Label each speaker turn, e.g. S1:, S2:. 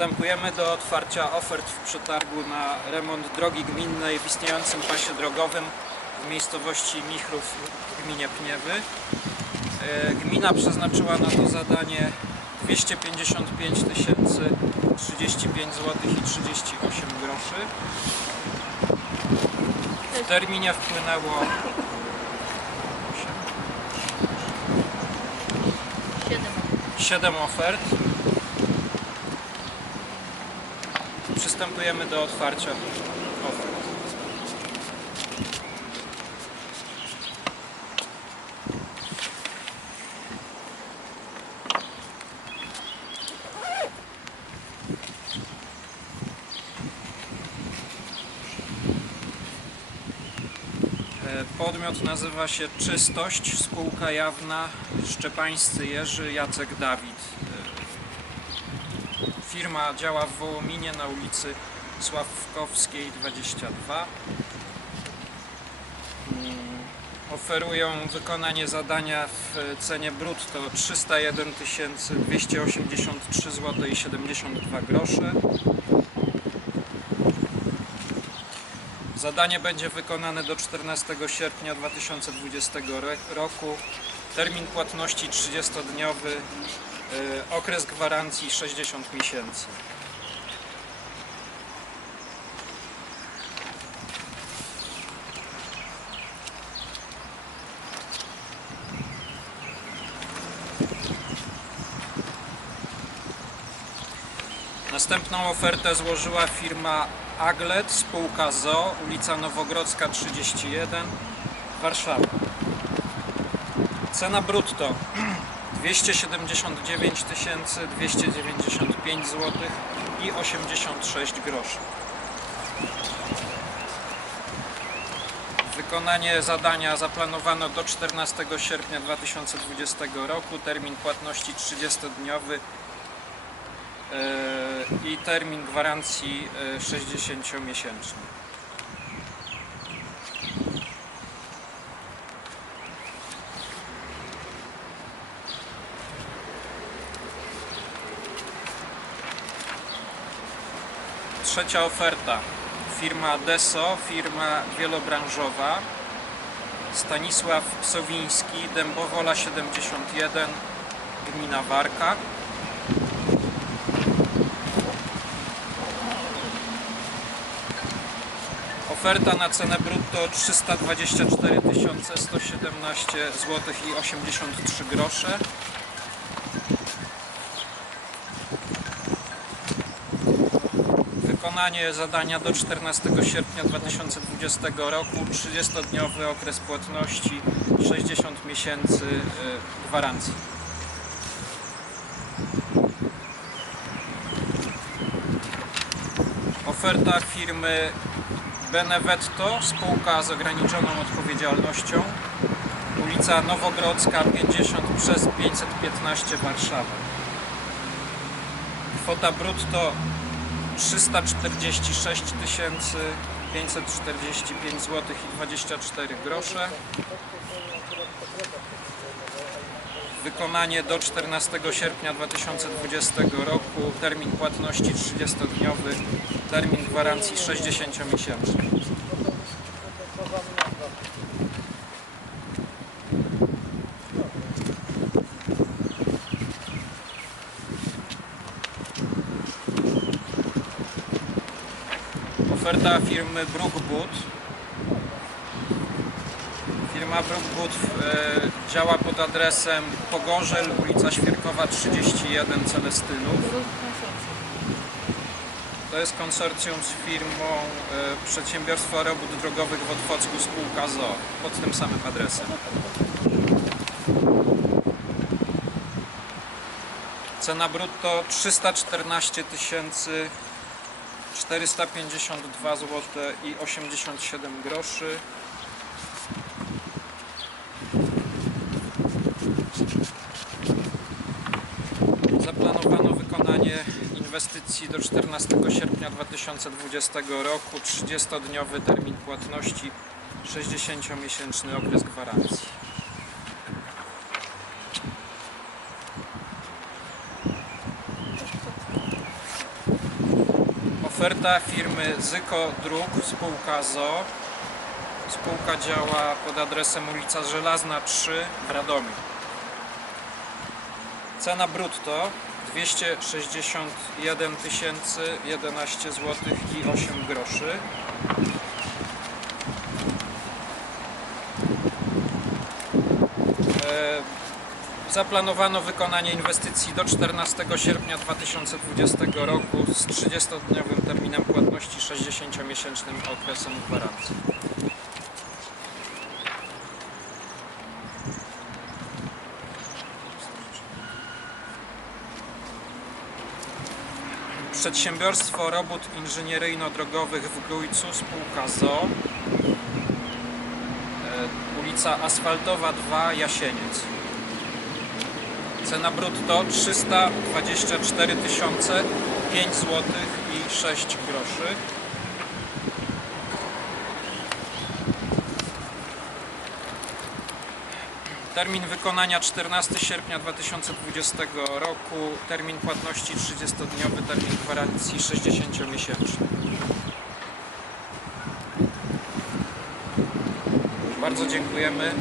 S1: Przystępujemy do otwarcia ofert w przetargu na remont drogi gminnej w istniejącym pasie drogowym w miejscowości Michrów w gminie Pniewy. E, Gmina przeznaczyła na to zadanie 255 tysięcy 35 zł i 38 groszy. W terminie wpłynęło
S2: 7.
S1: 7 ofert. Przystępujemy do otwarcia ofert. Podmiot nazywa się Czystość, spółka jawna, Szczepańscy Jerzy, Jacek Dawid. Firma działa w Wołominie na ulicy Sławkowskiej 22. Mm, Oferują wykonanie zadania w cenie brutto 301 283 zł i 72 grosze. Zadanie będzie wykonane do 14 sierpnia 2020 re- roku. Termin płatności 30-dniowy, y, okres gwarancji 60 miesięcy. Następną ofertę złożyła firma Aglet, spółka ZO, ulica Nowogrodzka 31, Warszawa. Cena brutto 279 295 zł i 86 groszy. Wykonanie zadania zaplanowano do 14 sierpnia 2020 roku. Termin płatności 30-dniowy e, i termin gwarancji e, 60-miesięczny. Trzecia oferta. Firma Deso, firma wielobranżowa. Stanisław Sowiński, Dębowola 71, gmina Warka. Oferta na cenę brutto 324 117 zł i 83 grosze. Wykonanie zadania do 14 sierpnia 2020 roku, 30-dniowy okres płatności, 60 miesięcy y, gwarancji. Oferta firmy Benevetto, spółka z ograniczoną odpowiedzialnością, ulica Nowogrodzka 50 przez 515 Warszawa. Kwota brutto 346 545 zł i 24 grosze. Wykonanie do 14 sierpnia 2020 roku, termin płatności 30-dniowy, termin gwarancji 60-miesięczny. Oferta firmy Brookwood. Firma Brookwood e, działa pod adresem Pogorzel, ulica Świerkowa 31 Celestynów. To jest konsorcjum z firmą e, Przedsiębiorstwo Robót Drogowych w Otwocku spółka ZO pod tym samym adresem. Cena brutto 314 tysięcy 452 zł i 87 groszy. Zaplanowano wykonanie inwestycji do 14 sierpnia 2020 roku, 30-dniowy termin płatności, 60-miesięczny okres gwarancji. Oferta firmy Zyko Druk, spółka ZO. Spółka działa pod adresem ulica Żelazna 3 w Radomiu. Cena brutto 261 011 zł i 8 groszy. Zaplanowano wykonanie inwestycji do 14 sierpnia 2020 roku z 30-dniowym terminem płatności 60-miesięcznym okresem gwarancji. Przedsiębiorstwo Robót Inżynieryjno-Drogowych w Grójcu, spółka ZO, e, ulica Asfaltowa 2, Jasieniec. Cena brutto 324 tysiące 5 zł i 6 groszy. Termin wykonania 14 sierpnia 2020 roku, termin płatności 30-dniowy, termin gwarancji 60-miesięczny. Bardzo dziękujemy.